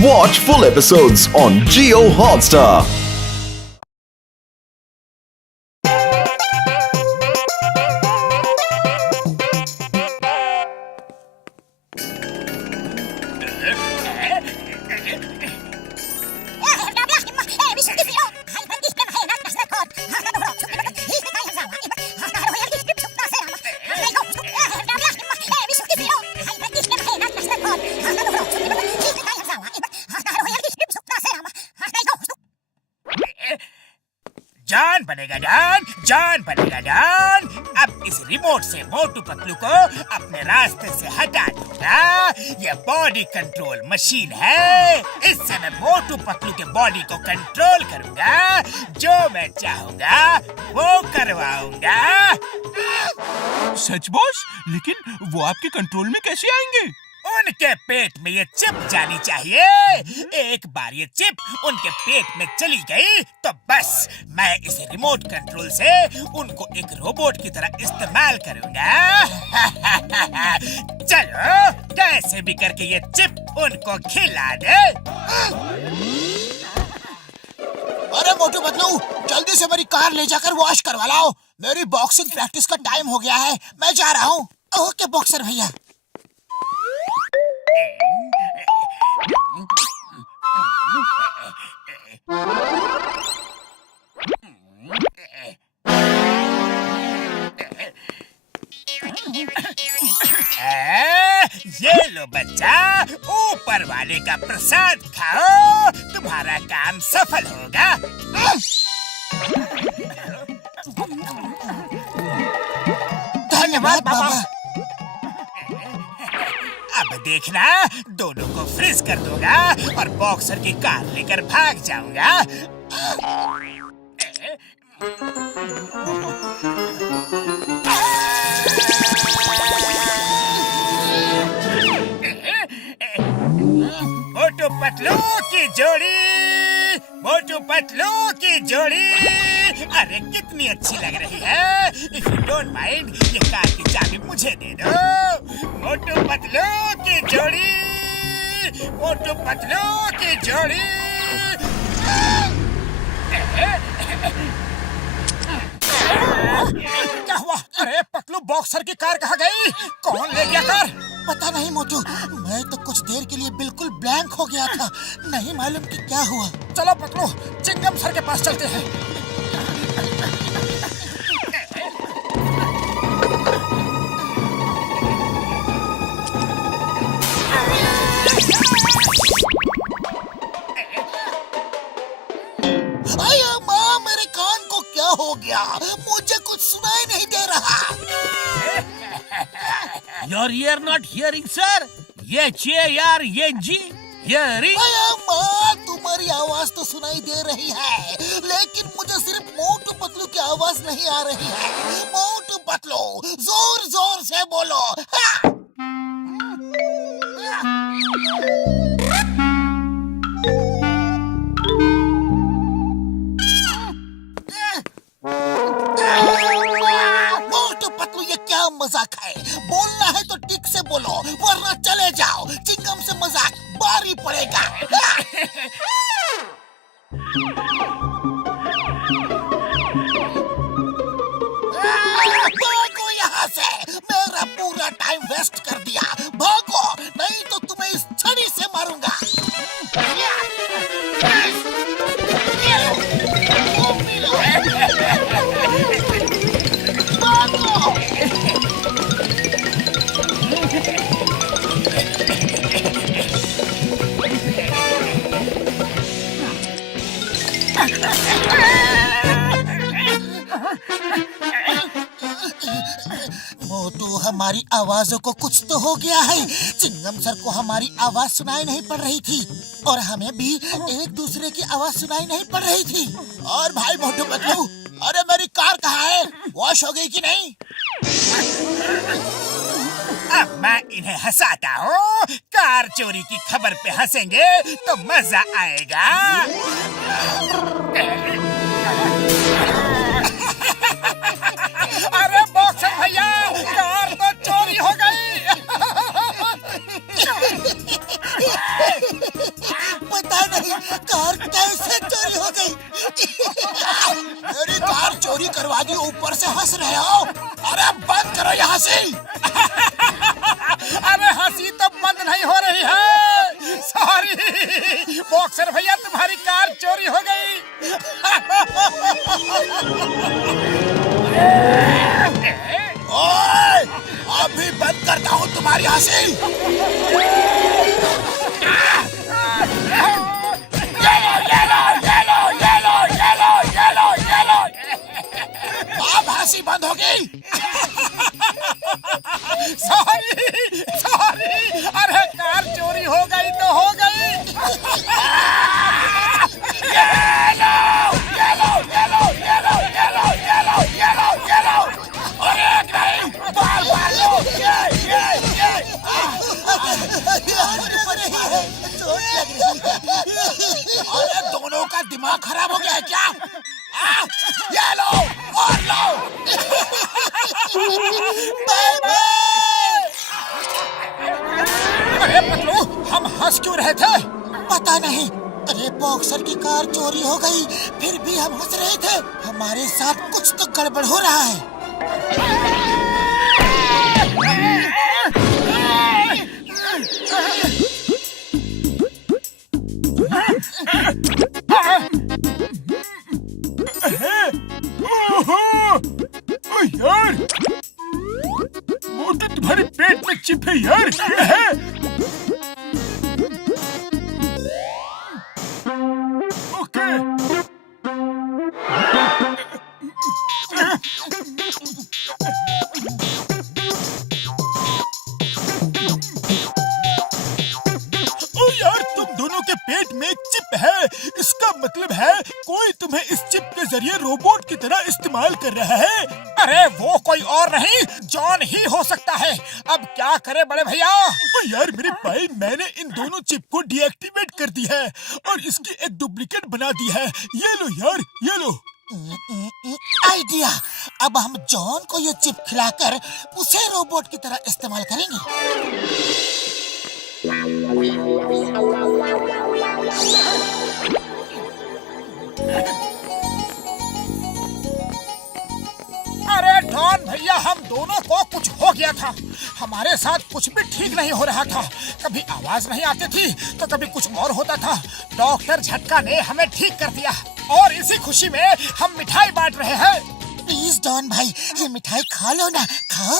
Watch full episodes on Jio Hotstar. John बनेगा don, John बनेगा don. अब इस रिमोट से मोटू पतलू को अपने रास्ते से हटा दूंगा। यह बॉडी कंट्रोल मशीन है। इससे मैं मोटू पतलू के बॉडी को कंट्रोल करूंगा। जो मैं चाहूंगा वो करवाऊंगा। सच बॉस, लेकिन वो आपके कंट्रोल में कैसे आएंगे? उनके पेट में ये चिप जानी चाहिए। एक बार ये चिप उनके पेट में चली गई तो बस मैं इस रिमोट कंट्रोल से उनको एक रोबोट की तरह इस्तेमाल करूंगा। चलो कैसे भी करके ये चिप उनको खिला दे। अरे मोटू पतलू, जल्दी से मेरी कार ले जाकर वॉश करवा लाओ। मेरी बॉक्सिंग प्रैक्टिस का टाइम हो गया है। मैं जा रहा हूँ। ओके बॉक्सर भैया। ये लो बच्चा, ऊपर वाले का प्रसाद खाओ, तुम्हारा काम सफल होगा। धन्यवाद बाबा। अब देखना, दोनों को फ्रीज कर दूंगा और बॉक्सर की कार लेकर भाग जाऊंगा। मोटू पतलू की जोड़ी, मोटू पतलू की जोड़ी। अरे कितनी अच्छी लग रही है। इफ यू डोंट माइंड, ये कार की चाबी मुझे दे दो। मोटू पतलू की जोड़ी, मोटू पतलू की जोड़ी। क्या हुआ? अरे पतलू, बॉक्सर की कार कहाँ गई? कौन ले गया कार? पता नहीं मोटू, मैं तो कुछ देर के लिए बिल्कुल ब्लैंक हो गया था। नहीं मालूम कि क्या हुआ। चलो पतलू, चिंगम सर के पास चलते हैं। अरे माँ, मेरे कान को क्या हो गया? मुझे कुछ सुनाई नहीं दे रहा। Your ear not hearing, sir? H-A-R-N-G, hearing? अरे माँ, तुम्हारी आवाज तो सुनाई दे रही है, लेकिन मुझे सिर्फ मोटू पतलू की आवाज नहीं आ रही है। मोटू पतलू, जोर जोर से बोलो। हाँ। मोटू पतलू, ये क्या मजाक है? बोलना है तो ठीक से बोलो, वरना चले जाओ। चिंगम से मजाक भारी पड़ेगा। भागो यहाँ से, मेरा पूरा टाइम वेस्ट कर दिया। भागो, नहीं तो तुम्हें इस छड़ी से मारूंगा। मोटू, हमारी आवाजों को कुछ तो हो गया है। चिंगम सर को हमारी आवाज सुनाई नहीं पड़ रही थी और हमें भी एक दूसरे की आवाज सुनाई नहीं पड़ रही थी। और भाई मोटू पतलू, अरे मेरी कार कहाँ है? वॉश हो गई कि नहीं? अब मैं इन्हें हंसाता हूँ। कार चोरी की खबर पे हंसेंगे तो मजा आएगा। अरे बॉक्सर भैया, कार तो चोरी हो गई। बॉक्सर भैया, तुम्हारी कार चोरी हो गई। ओए, अभी बंद करता हूँ तुम्हारी हंसी। अब हंसी बंद हो गई। सॉरी सॉरी, अरे कार चोरी हो गई तो हो गई। अरे दोनों का दिमाग खराब हो गया है क्या? ये लो और लो। Bye bye. अरे पतलू, हम हंस क्यों रहे थे? पता नहीं। अरे बॉक्सर की कार चोरी हो गई, फिर भी हम हंस रहे थे। हमारे साथ कुछ तो गड़बड़ हो रहा है। यार, मोटू तुम्हारे पेट में चिप है यार। ओके। ओ यार, तुम दोनों के पेट में एक चिप है। इसका मतलब है कोई तुम्हें इस चिप के जरिए रोबोट की तरह इस्तेमाल कर रहा है। अरे वो कोई और नहीं, जॉन ही हो सकता है। अब क्या करे बड़े भैया? ओ यार मेरे भाई, मैंने इन दोनों चिप को डीएक्टिवेट कर दी है और इसकी एक डुप्लीकेट बना दी है। ये लो यार, ये लो। आइडिया। अब हम जॉन को ये चिप खिलाकर उसे रोबोट की तरह इस्तेमाल करेंगे। अरे डॉन भैया, हम दोनों को कुछ हो गया था। हमारे साथ कुछ भी ठीक नहीं हो रहा था। कभी आवाज नहीं आती थी तो कभी कुछ और होता था। डॉक्टर झटका ने हमें ठीक कर दिया और इसी खुशी में हम मिठाई बांट रहे हैं। प्लीज डॉन भाई, ये मिठाई खा लो ना। खाओ।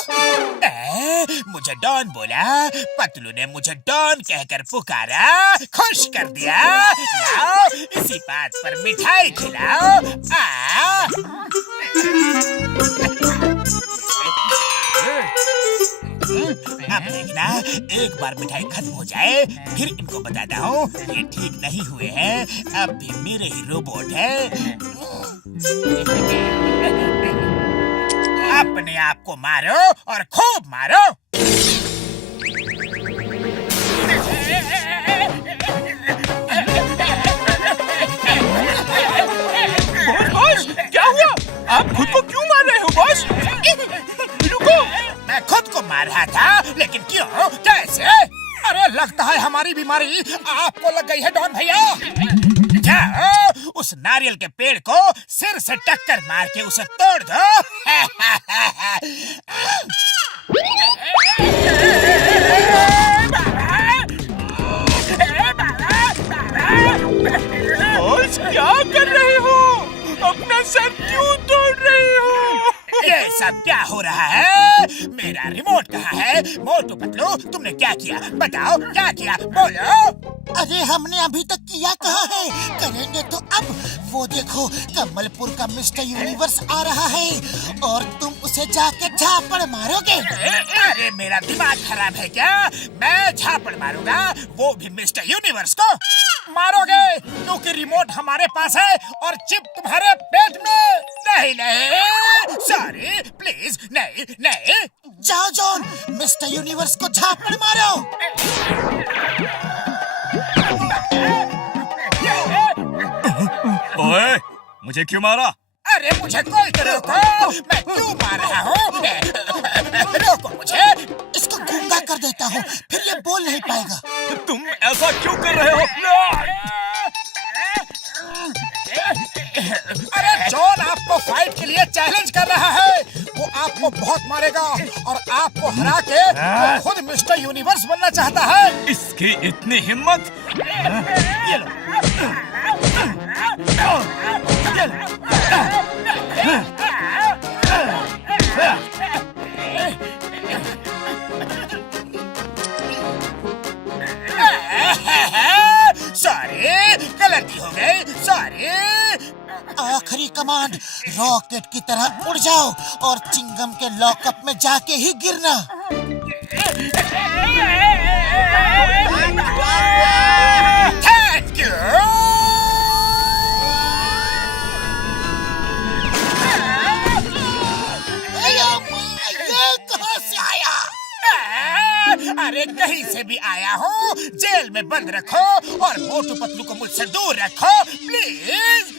मुझे डॉन बोला, पतलू ने मुझे डॉन कहकर पुकारा, खुश कर दिया। लाओ, इसी बात पर मिठाई खिलाओ। अब देखना, एक बार मिठाई खत्म हो जाए फिर इनको बताता हूँ ये ठीक नहीं हुए हैं। अब भी मेरे ही रोबोट है। अपने आप को मारो और खूब मारो। बॉस, क्या हुआ? आप खुद को क्यों मार रहे हो बॉस? रुको। मैं खुद को मार रहा था, लेकिन क्यों, कैसे? अरे लगता है हमारी बीमारी आपको लग गई है डॉन भैया। जाओ, उस नारियल के पेड़ को सिर से टक्कर मार के उसे तोड़ दो। बॉस, क्या कर रहे हो? अपना सर क्यों तोड़ रहे हो? ये सब क्या हो रहा है? मेरा रिमोट कहाँ है? मोटू पतलू, तुमने क्या किया? बताओ, क्या किया? बोलो। अरे हमने अभी तक किया कहाँ है? करेंगे तो अब। वो देखो, कमलपुर का मिस्टर यूनिवर्स आ रहा है और तुम उसे जाके झापड़ मारोगे। अरे मेरा दिमाग खराब है क्या? मैं झापड़ मारूंगा, वो भी मिस्टर यूनिवर्स को? मारोगे क्योंकि रिमोट हमारे पास है और चिप तुम्हारे पेट में। नहीं नहीं, सॉरी, प्लीज, नहीं नहीं। जाओ जॉन, मिस्टर यूनिवर्स को झापड़ मारो। ओए, मुझे क्यों मारा? अरे मुझे कोई तो रोको, मैं क्यों मार रहा हूँ? रोको मुझे। इसको गूंगा कर देता हूँ, फिर ये बोल नहीं पाएगा। तुम ऐसा क्यों कर रहे हो? अरे जॉन आपको फाइट के लिए चैलेंज कर रहा है। वो आप आपको बहुत मारेगा और आपको हरा के वो खुद मिस्टर यूनिवर्स बनना चाहता है। इसकी इतनी हिम्मत! ये लो। सॉरी, गलती हो गई, सॉरी। आखिरी कमांड, रॉकेट की तरह उड़ जाओ और चिंगम के लॉकअप में जाके ही गिरना। Thank you. ये कहाँ से आया? अरे कहीं से भी आया हूँ, जेल में बंद रखो और मोटू पतलू को मुझसे दूर रखो प्लीज।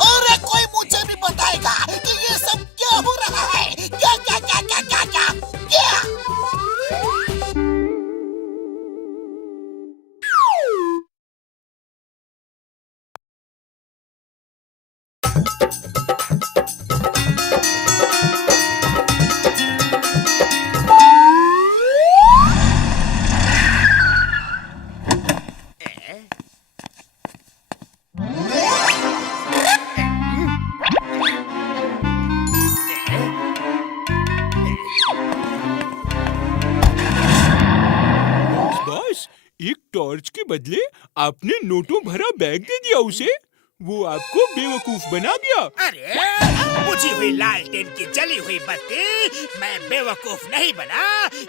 और कोई मुझे भी बताएगा कि ये सब क्या हो रहा है? क्या क्या क्या क्या क्या क्या क्या? बॉस, एक टॉर्च के बदले आपने नोटों भरा बैग दे दिया उसे। वो आपको बेवकूफ बना गया। अरे बुझी हुई लालटेन की जली हुई बत्ती, मैं बेवकूफ नहीं बना।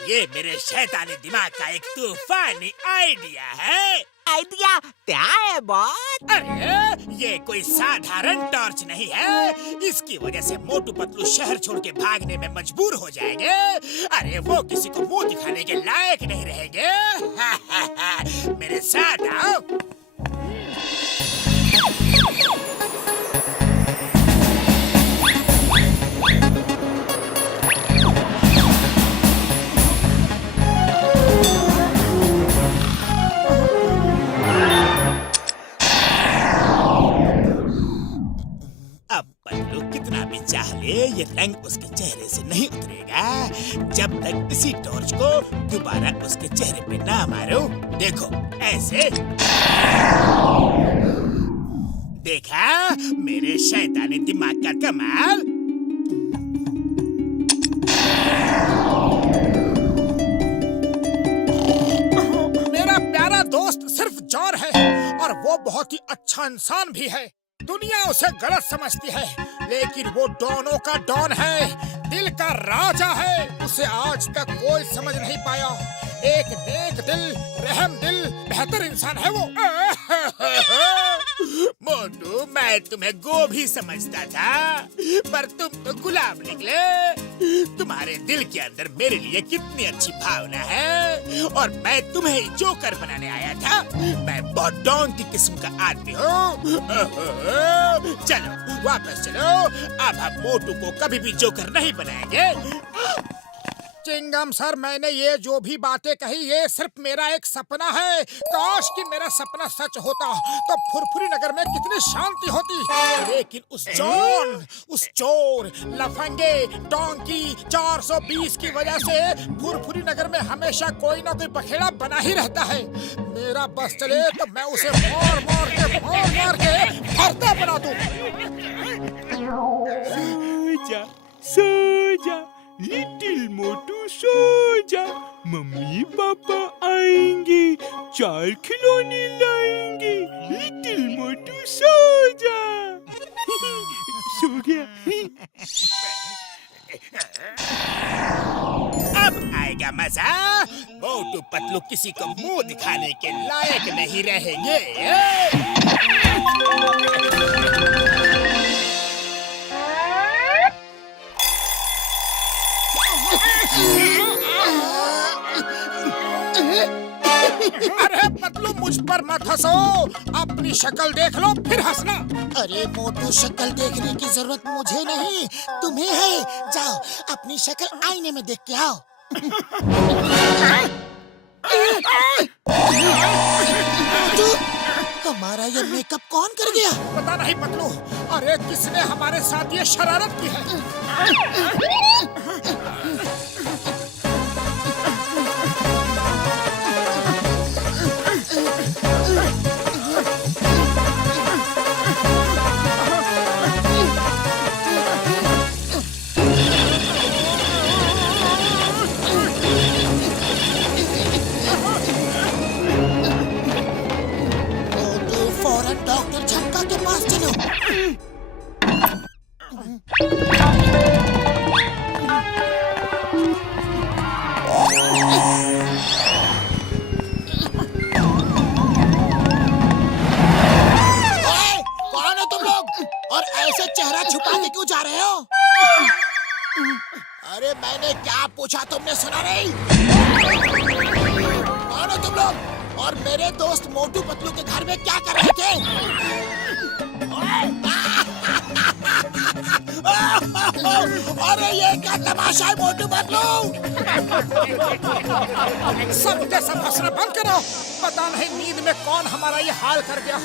ये मेरे शैतानी दिमाग का एक तूफानी आइडिया है। आइडिया क्या है बॉस? अरे ये कोई साधारण टॉर्च नहीं है। इसकी वजह से मोटू पतलू शहर छोड़ के भागने में मजबूर हो जाएंगे। अरे वो किसी को मुंह दिखाने के लायक नहीं रहेंगे। मेरे साथ आओ। कितना भी चाह ले, ये रंग उसके चेहरे से नहीं उतरेगा जब तक इसी टॉर्च को दोबारा उसके चेहरे पे ना मारो। देखो ऐसे। देखा मेरे शैतानी दिमाग का कमाल। मेरा प्यारा दोस्त सिर्फ जॉन है और वो बहुत ही अच्छा इंसान भी है। दुनिया उसे गलत समझती है, लेकिन वो डॉनों का डॉन है, दिल का राजा है। उसे आज तक कोई समझ नहीं पाया। एक नेक दिल, रहम दिल, बेहतर इंसान है वो। मोटू, मैं तुम्हें गोभी समझता था, पर तुम तो गुलाब निकले। तुम्हारे दिल के अंदर मेरे लिए कितनी अच्छी भावना है, और मैं तुम्हें ही जोकर बनाने आया था। मैं बहुत डॉन की किस्म का आदमी हूँ। चलो वापस चलो, अब हम मोटू को कभी भी जोकर नहीं बनाएंगे। चिंगम सर, मैंने ये जो भी बातें कही ये सिर्फ मेरा एक सपना है। काश कि मेरा सपना सच होता तो फुरफुरी नगर में कितनी शांति होती। लेकिन उस जॉन, उस चोर, लफंगे, डोंकी 420 की वजह से फुरफुरी नगर में हमेशा कोई ना कोई बखेड़ा बना ही रहता है। मेरा बस चले तो मैं उसे मार मार के भरता बना दूं। सो जा लिटिल मोटू, सो जा। मम्मी पापा आएंगे, 4 खिलौने लाएंगे। लिटिल मोटू सो जा। सो गया। अब आएगा मजा। मोटू पतलू किसी को मुंह दिखाने के लायक नहीं रहेंगे। अरे पतलू, मुझ पर मत हंसो। अपनी शक्ल देख लो फिर हंसना। अरे मोटू, शक्ल देखने की जरूरत मुझे नहीं, तुम्हें है। जाओ अपनी शक्ल आईने में देख के आओ। मोटू, हमारा ये मेकअप कौन कर गया? पता नहीं पतलू, अरे किसने हमारे साथ ये शरारत की है? मोटू फौरन डॉक्टर झटका के पास चलो। ओए, कौन हो तुम लोग? और ऐसे चेहरा छुपा के क्यों जा रहे हो? अरे मैंने क्या पूछा तुमने सुना नहीं? कौन हो तुम लोग? और मेरे दोस्त मोटू पतलू के घर में क्या कर रहे थे? अरे ये क्या तमाशा है मोटू पतलू? सबके सब हंसना बंद करो। पता नहीं नींद में कौन हमारा ये हाल कर गया।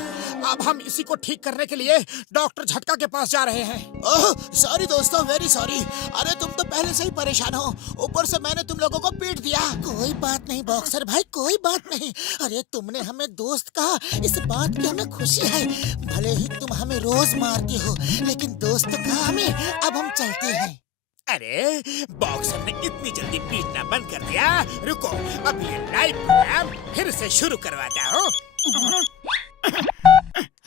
अब हम इसी को ठीक करने के लिए डॉक्टर झटका के पास जा रहे हैं। ओह सॉरी दोस्तों, वेरी सॉरी। अरे तुम तो पहले से ही परेशान हो, ऊपर से मैंने तुम लोगों को पीट दिया। कोई बात नहीं बॉक्सर भाई, कोई बात नहीं। अरे तुमने हमें दोस्त कहा, इस बात की हमें खुशी है। भले ही तुम हमें रोज मारती हो, लेकिन दोस्त कहा हमें। अब हम चलते हैं। अरे बॉक्सर ने इतनी जल्दी पीटना बंद कर दिया। रुको, अब ये लाइव प्रोग्राम फिर से शुरू करवाता हूँ।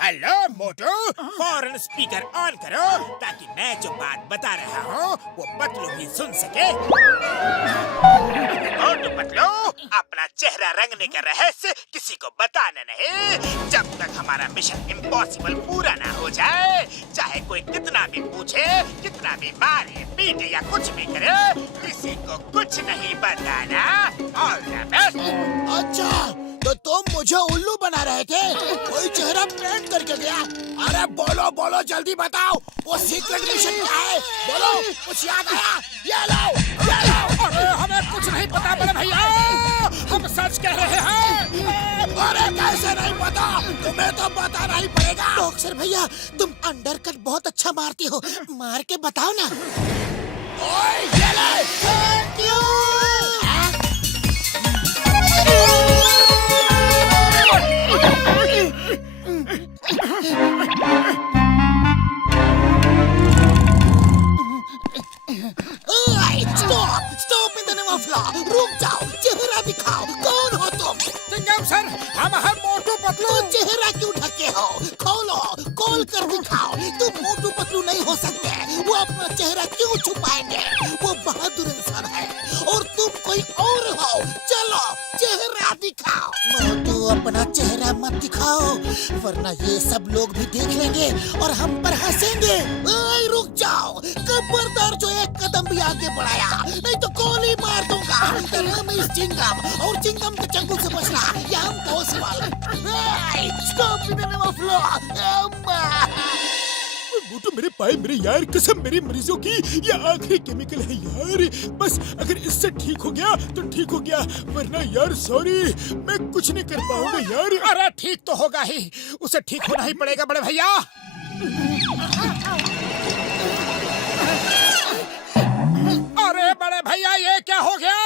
हेलो मोटू, फौरन स्पीकर ऑन करो ताकि मैं जो बात बता रहा हूँ वो पतलू भी सुन सके। मोटू पतलू, अपना चेहरा रंगने का रहस्य किसी को बताना नहीं जब तक हमारा मिशन इम्पॉसिबल पूरा ना हो जाए। चाहे कोई कितना भी पूछे, कितना भी मारे पीटे या कुछ भी करे, किसी को कुछ नहीं बताना। All the best. अच्छा तो तुम मुझे उल्लू बना रहे थे? कोई चेहरा पेंट करके गया? अरे बोलो बोलो जल्दी बताओ, वो सीक्रेट मिशन क्या है? बोलो, कुछ याद आया? ये लो, ये लो। अरे हमें कुछ नहीं पता बड़े भैया, हम सच कह रहे हैं। अरे कैसे नहीं पता? तुम्हें तो बताना ही पड़ेगा। बॉक्सर भैया तुम अंडरकट बहुत अच्छा मारती हो, मार के बताओ ना। ओए ये ले, thank you. Stop in the name of law. रुक जाओ, चेहरा दिखाओ, कौन हो तुम? चिंगम सर, हम हैं मोटू पतलू। तो चेहरा क्यों ढके हो? खोलो, खोल कर दिखाओ। तुम मोटू पतलू नहीं हो सकते। वो अपना चेहरा क्यों छुपाएंगे? वो बहादुर इंसान है और तुम कोई और हो। चलो चेहरा दिखाओ। मोटू अपना चेहरा मत दिखाओ, वरना ये सब लोग भी देख लेंगे और हम पर हंसेंगे। ओए रुक जाओ, खबरदार जो एक कदम भी आगे बढ़ाया नहीं तो गोली मार दूंगा। तेरा नाम है चिंगम और चिंगम के चंगुल से बचना ये impossible. Stop in the name of law. Motu मेरे पाए, मेरे यार, कसम मेरे मरीजों की, ये आखिरी केमिकल है यार। बस अगर इससे ठीक हो गया तो ठीक हो गया, वरना यार सॉरी, मैं कुछ नहीं कर पाऊंगा यार। अरे ठीक तो होगा ही, उसे ठीक होना ही पड़ेगा बड़े भैया। अरे बड़े भैया ये क्या हो गया?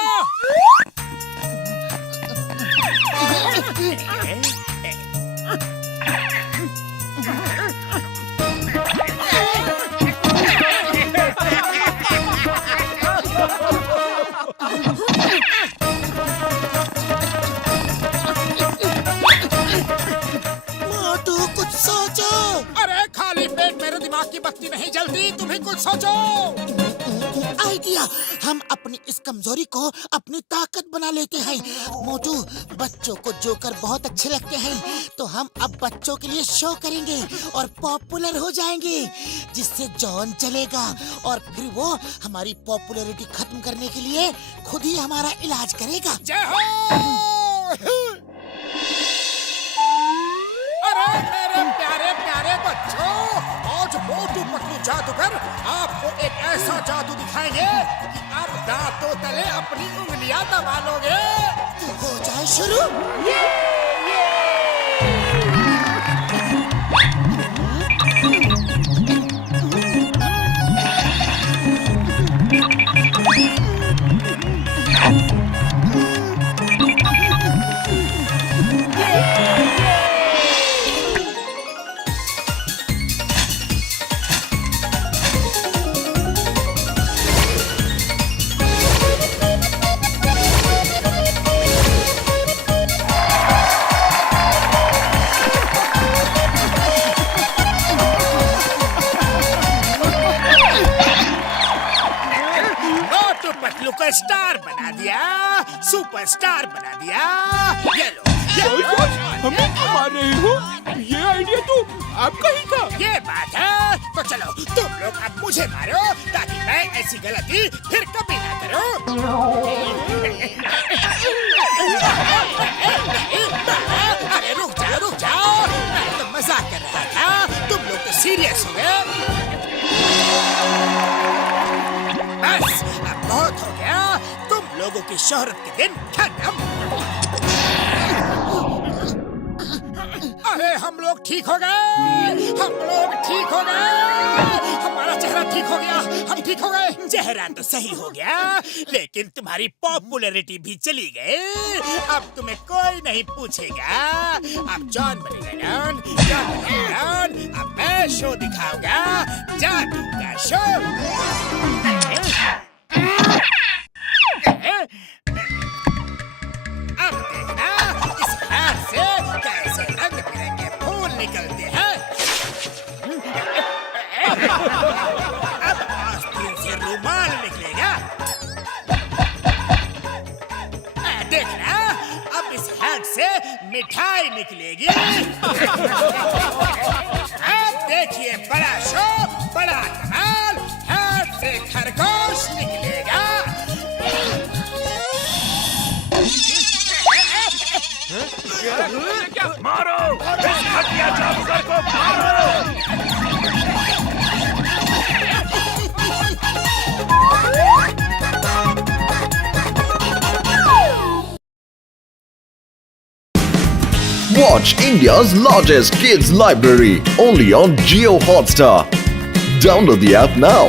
मोटू कुछ सोचो। अरे खाली पेट मेरे दिमाग की बत्ती नहीं जलती, तुम ही कुछ सोचो। आइडिया, हम अपनी इस कमजोरी को अपनी ताकत बना लेते हैं। मोटू बच्चों को जोकर बहुत अच्छे लगते हैं, तो हम अब बच्चों के लिए शो करेंगे और पॉपुलर हो जाएंगे, जिससे जॉन चलेगा और फिर वो हमारी पॉपुलैरिटी खत्म करने के लिए खुद ही हमारा इलाज करेगा। जय हो। अरे मेरे प्यारे प्यारे बच्चों, आज मोटू पतलू जादूगर आपको एक ऐसा जादू दिखाएंगे कि आप दांतों तले अपनी उंगलियां दबा लोगे। तो हो जाए शुरू। सुपरस्टार बना दिया। ये लो, ये लो। हमें क्यों मार रहे हो? ये आइडिया तो आपका ही था। ये बात है, तो चलो तुम लोग अब मुझे मारो ताकि मैं ऐसी गलती फिर कभी ना करूं। अरे रुक जाओ, मैं तो मजाक कर रहा था, तुम लोग तो सीरियस हो गए। बस अब बहुत हो गया, तुम लोगों की शोहरत के दिन खत्म। अरे हम लोग ठीक हो गए, हमारा चेहरा ठीक हो गया, हम ठीक हो गए। चेहरा तो सही हो गया, लेकिन तुम्हारी पॉपुलैरिटी भी चली गई। अब तुम्हें कोई नहीं पूछेगा। अब जॉन बनेगा डॉन। अब मैं शो दिखाऊंगा, जादू का शो। अब देखना इस हार से कैसे रंग बिरंगे फूल निकलते हैं। अब आस्तीन से रुमाल निकलेगा। देखना अब इस हाथ से मिठाई निकलेगी। अब देखिए बड़ा शो, बड़ा कमाल, हाथ से खरगोश निकलेगा। मारो इस घटिया जादूगर को, मारो। Watch India's largest kids library only on Jio Hotstar. Download the app now.